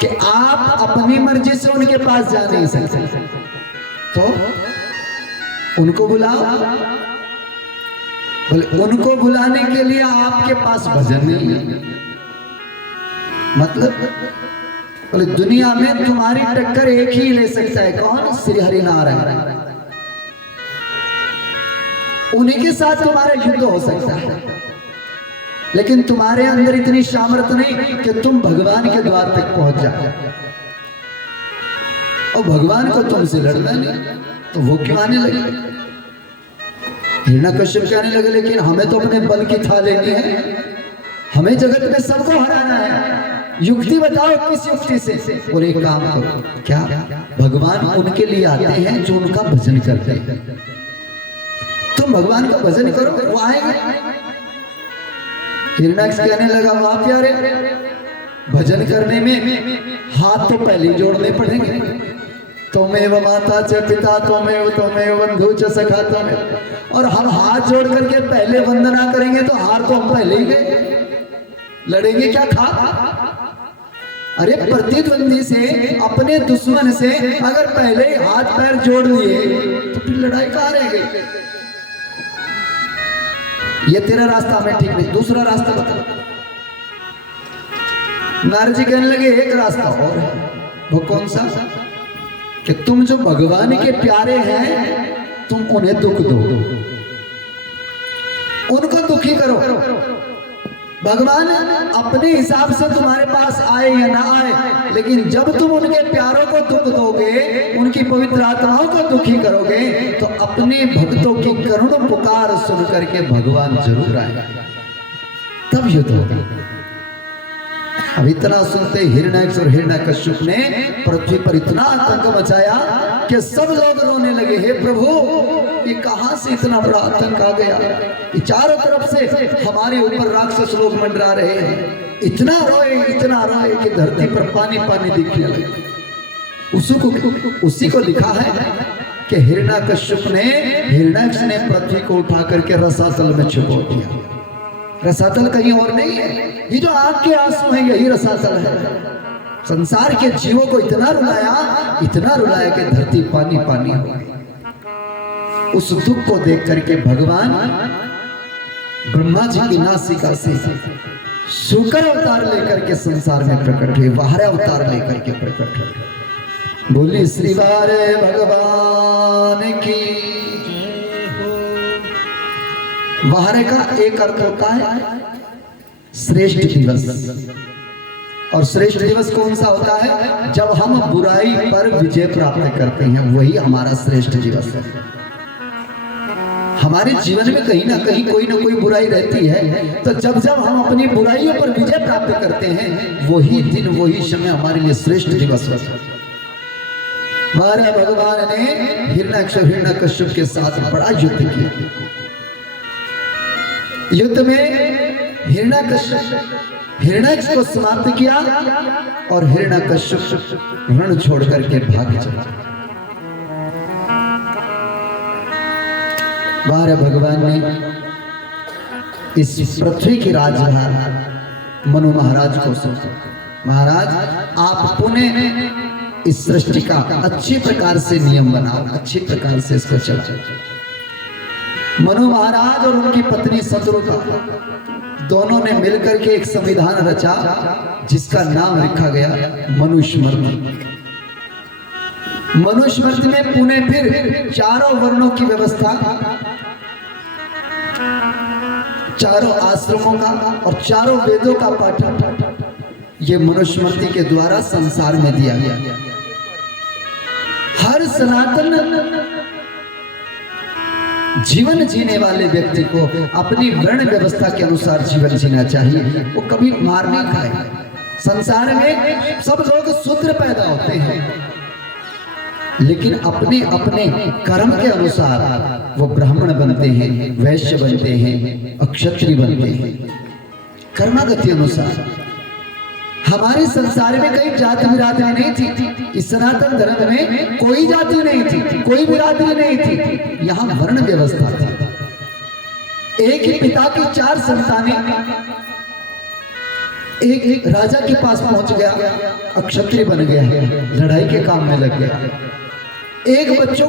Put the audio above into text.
कि आप अपनी मर्जी से उनके पास जा नहीं सकते, तो उनको बुलाओ। बोले उनको बुलाने के लिए आपके पास भजन नहीं है। मतलब बोले दुनिया में तुम्हारी टक्कर एक ही ले सकता है, कौन? श्री हरि नारायण। उन्हीं के साथ तुम्हारा युद्ध हो सकता है, लेकिन तुम्हारे अंदर इतनी सामर्थ्य नहीं कि तुम भगवान के द्वार तक पहुंच जाओ। और भगवान को तुमसे लड़ना नहीं, तो वो क्यों आने लगे? हिरण्यकश्यप के आने लगे, लेकिन हमें तो अपने बल की था लेनी है, हमें जगत में सबको हराना है। युक्ति बताओ, किस युक्ति से? बोले एक काम करो। क्या? भगवान उनके लिए आते हैं जो उनका भजन करते हैं। तुम भगवान का भजन करो, वो आएंगे। हिरण्यकश्यप कहने लगा, वाह प्यारे, भजन करने में हाथ तो पहले ही जोड़ने पड़ेंगे। त्वमेव माता च पिता त्वमेव बंधु च सखा त्वमेव। और हम हाथ जोड़ करके पहले वंदना करेंगे तो हार तो हम पहले ही गए, लड़ेंगे क्या? खा अरे प्रतिद्वंदी से, अपने दुश्मन से अगर पहले ही हाथ पैर जोड़ लिए तो फिर लड़ाई कहाँ रह गई? ये तेरा रास्ता हमें ठीक नहीं, दूसरा रास्ता बता। नारद जी कहने लगे एक रास्ता और है। वो कौन सा? कि तुम जो भगवान के प्यारे हैं तुम उन्हें दुख दो, उनको दुखी करो। भगवान अपने हिसाब से तुम्हारे पास आए या ना आए, लेकिन जब तुम उनके प्यारों को दुख दोगे, उनकी पवित्र आत्माओं को दुखी करोगे, तो अपने भक्तों की करुण पुकार सुन करके भगवान जरूर आएगा, तब युद्ध होगा। अब इतना सुनते हिरण्यकश्यप और हिरण्यकश्यप ने पृथ्वी पर इतना आतंक मचाया कि सब लोग रोने लगे, हे प्रभु, ये कहां से इतना बड़ा आतंक आ गया? ये चारों तरफ से हमारे ऊपर राक्षस लोग मंडरा रहे हैं। इतना रोए कि धरती पर पानी पानी दिखने लगे। उसी को लिखा है कि हिरण्यकश्यप ने पृथ्वी को उठा करके रसातल में छुपा दिया। रसातल कहीं और नहीं है, ये जो आग के आंसू हैं यही रसातल है। संसार के जीवों को इतना रुलाया कि धरती पानी पानी हो गई। उस दुख को देख करके भगवान ब्रह्मा जी की नासिका से शुक्र अवतार लेकर के संसार में प्रकट हुए, वाहरा अवतार लेकर के प्रकट हुए। बोली श्री वारे भगवान की। वाहरे का एक अर्थ होता है श्रेष्ठ दिवस, और श्रेष्ठ दिवस कौन सा होता है? जब हम बुराई पर विजय प्राप्त करते हैं, वही हमारा श्रेष्ठ दिवस है। हमारे जीवन में कहीं ना कहीं कोई ना कोई बुराई रहती है, तो जब हम अपनी बुराइयों पर विजय प्राप्त करते हैं, वही दिन वही समय हमारे लिए श्रेष्ठ दिवस होता है। हमारे भगवान ने हिरण्यकश्यप के साथ बड़ा युद्ध किया। युद्ध में हिरण्यकश्यप को समाप्त किया और हिरण्यकश्यप रण छोड़ करके भाग चला। बारह भगवान ने इस पृथ्वी की राजभार मनु महाराज को सौंपा। महाराज, आप पुनः इस सृष्टि का अच्छे प्रकार से नियम बनाओ, अच्छे प्रकार से इसको चलाओ। मनु महाराज और उनकी पत्नी शत्रुता दोनों ने मिलकर के एक संविधान रचा, जिसका नाम रखा गया मनुस्मृति। मनुस्मृति में पुनः फिर चारों वर्णों की व्यवस्था, चारों आश्रमों का और चारों वेदों का पाठन ये मनुस्मृति के द्वारा संसार में दिया गया। हर सनातन जीवन जीने वाले व्यक्ति को अपनी वर्ण व्यवस्था के अनुसार जीवन जीना चाहिए। वो कभी मार नहीं खाए। संसार में सब लोग शूद्र पैदा होते हैं, लेकिन अपने अपने कर्म के अनुसार वो ब्राह्मण बनते हैं, वैश्य बनते हैं, क्षत्रिय बनते हैं, कर्मागति अनुसार। हमारे संसार में कई जाति बिरादरी नहीं थी। इस सनातन धर्म में कोई जाति नहीं थी, कोई बिरादरी नहीं थी। यहाँ वर्ण व्यवस्था थी। एक ही पिता की 4 संतानें, एक राजा के पास पहुंच गया, क्षत्रिय बन गया, लड़ाई के काम में लग गया। एक बच्चों को